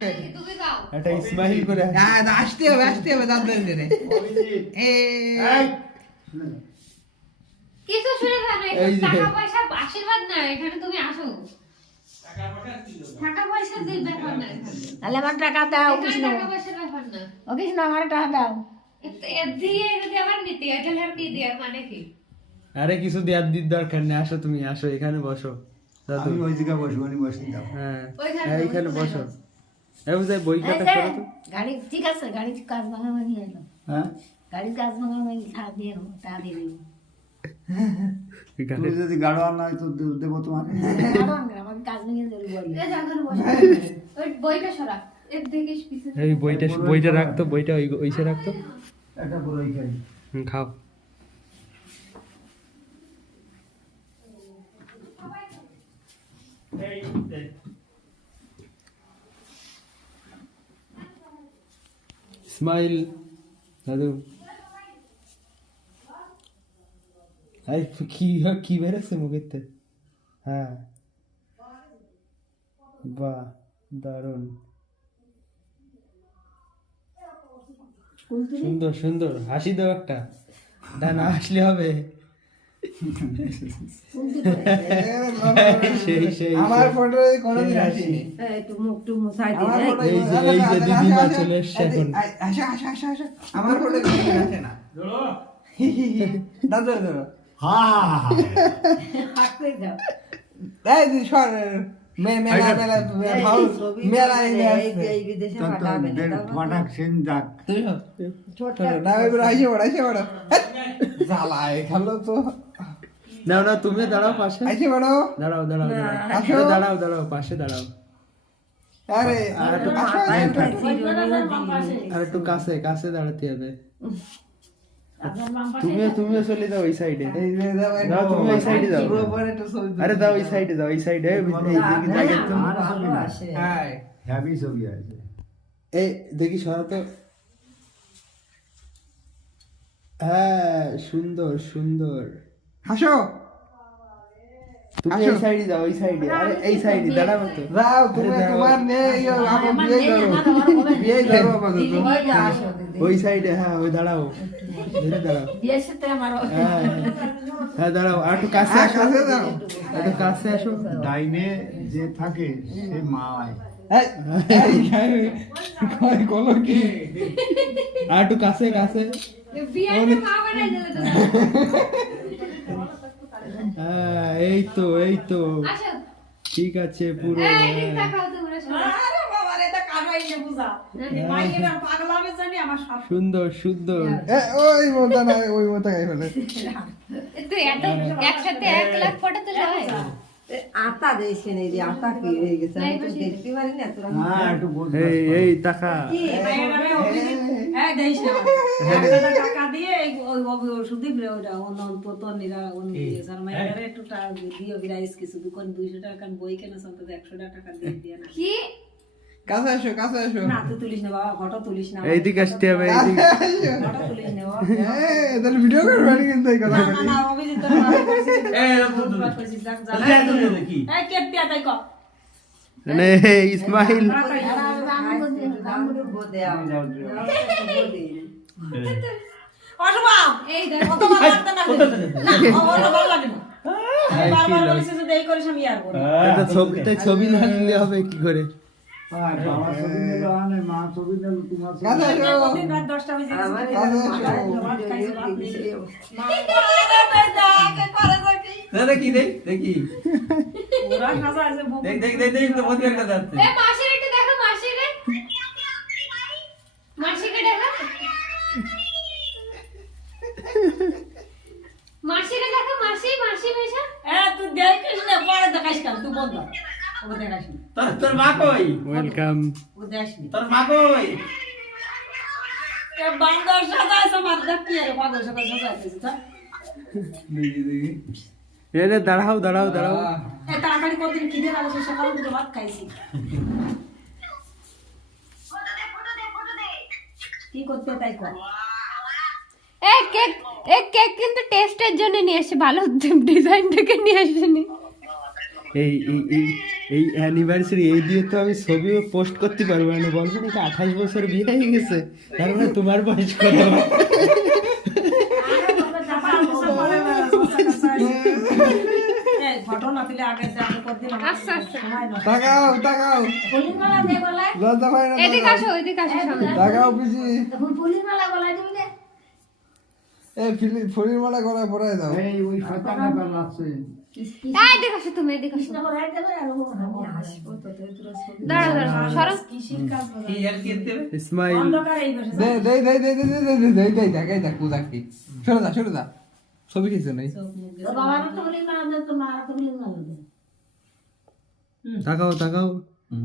একটা স্মাইল করে আসতে হবে দাঁত ধরে ধরে কিছু শুনে জানো টাকা পয়সা আশীর্বাদ না এখানে তুমি আসো টাকা পয়সা দিয়ে ব্যাপার না তাহলে আমার টাকা দাও কৃষ্ণ টাকা পয়সার ব্যাপার না ও কৃষ্ণ আমার টাকা দাও দিয়ে যদি আবার নিতে হয় তাহলে আর কি দেওয়ার মানে কি আরে কিছু দেওয়ার দরকার নেই, আসো তুমি আসো এখানে বসো দাদু। আমি ওই জায়গায় বসবো নি বসে দাও হ্যাঁ ওইখানে এইখানে বসো। এই বুঝাই বই খাতা করো তো। গাড়ি ঠিক আছে গাড়ি কাজ ভাঙা ভাঙি এলো হ্যাঁ গাড়ির কাজ ভাঙা ভাঙি খারাপ দিয়ে দেবো তা দিয়ে দেবো এখানে তুমি যদি গাড়ো আর নয় তো দেবো তোমার আমাকে কাজ ভেঙে দেবো বলি এই জায়গায় বসে ওই বইটা সরা এর দেখিস পিছনে এই বইটা রাখতো, বইটা ওইসে রাখতো। একটা বড়ই খাই খাও। স্মাইল দাদু। আই কি বেরোচ্ছে মুখের থেকে? হ্যাঁ বাহ দারুণ, সুন্দর সুন্দর হাসি দাও একটা, না আসলে হবে। সেই আমার ফটো কোনোদিন আসেনি একটু মুখ টুক মুছাই আমার দিই ফটো এই যে দিদিমা চলে এসছে এখন। আসা আমার ফটো কোনোদিন আসে না দাঁত ধরে ধরো হাঁটতে যাও এই যে সর মেলা এই বিদেশে পাঠাবে না ছোট না তুমি দাঁড়াও পাশে, দাঁড়াও দাঁড়াও পাশে দাঁড়াও। আর একটু কাছে দাঁড়াতে হবে। তুমিও চলে যাও ওই সাইডে, তুমি ওই সাইডে যাও। আরে দাও ওই সাইডে যাও, এই সাইডে এই দেখি সরাতো। হ্যাঁ সুন্দর সুন্দর। হাসো তুমি এই সাইডে যাও, ওই সাইডে। আরে এই সাইডে দাঁড়াও তো। যাও তুমি তোমার বিয়ে করো আপাতত ওই সাইডে, হ্যাঁ ওই দাঁড়াও, দাঁড়াও। বিয়ের সাথে আমার হ্যাঁ দাঁড়াও, আর একটু কাছে আসো, একটু কাছে আসো। ডাইনে যে থাকে সে মায় আর একটু কাছে বিয়াটা মা বানাই দিলে তো হ্যাঁ এই তো আসো ঠিক আছে পুরো। এই ঠিক দেখাও তোমরা সবাই আরে বাবা রে এটা কাটাই না বুঝা মাইয়ের পাগল হবে জানি আমার সব সুন্দর সুন্দর। ওই মতো না ওই মতো গাই ফেলে তো এত একসাথে 1 লাখ ফটো তুলে হয় আটা দেইছে নেই রে আটা কি হয়ে গেছে আমি তো দেখতে পারি না তোরা হ্যাঁ একটু বলতে এই টাকা কি এই দেইছ না টাকা দিয়ে ওই ওষুধ দিবি ওটা অনন্ত তো নিরা অন্য দিয়ে স্যার মাইয়ারে একটু টাকা দিও বিরাইস কিছু দুকন 200 টাকা বই কেনা সন্ত 100 টাকা দিয়ে না কি কাছে আসো না তুই তুলিস না বাবা ফটো তুলিস না এইদিকে আসতে হবে, এইদিকে। ফটো তুলিস না বাবা তাহলে ভিডিও করবে কিন্তু এই কথা না না অভিজিৎ তোর এই কেটে তাই কো মানে ইসমাইল অসুমা এই দেখো কত ভালো লাগতে না না আমার ভালো লাগে না বারবার বলছিস যে এই করিস আমি আর করব এটা ছবি না নিলে হবে কি করে? আর বাবা ছবি নিল আনে মা ছবি নিল তোমার ছবি কাছে আসো প্রতিদিন রাত 10টা বাজে কাছে আসো দেখি ওরা খাজা আছে দেখ তো বহুত একটা যাচ্ছে। এ মাসির একটু দেখো মাসিরে মাসিকে দেখো মাসিরে দেখো মাসি মেশা এ তুই দেখিস না পরে দেখাস কেন তুই বন্ধ ও দেখাস না তোর মা কই? ওয়েলকাম। ও দেখাস না তোর মা কই? এ বান্দর সাজাইছে মার দেখ কি রে বান্দর সাজাইছে তা এনে দাঁড়াও এ তাড়াতাড়ি কতদিন খিদে লাগছে সকালে দুটো ভাত খাইছি কি করতে তাই কর কেক কিন্তু টেস্টের জন্য নিয়ে এসে ভালো ডিজাইন থেকে নিয়ে আসেনি এই এই অ্যানিভার্সারি এই দিয়ে তো আমি ছবিও পোস্ট করতে পারবো না, বলবো নাকি 28 বছর বিয়ে হয়ে গেছে, তার মানে তোমার বয়স কত? আচ্ছা আচ্ছা তাকাও তাকাও লজ্জা পাই না এদিকে আসো এদিকে আসো সামনে। তাকাও পিছি এই ফুলের মালা গলায় পরায় দাও এই ওই শয়তানের বেলা আছে। এদিকে আসো তুমি, এদিকে আসো। দাঁড়াও দাঁড়াও সরো। কি আর কিনতে হবে? স্মাইল। দে দে দে দে দে দে দে দে দে দেখাই দেখ কোদাকি সরে যা ছবি কিছু নেই তাকাও তাকাও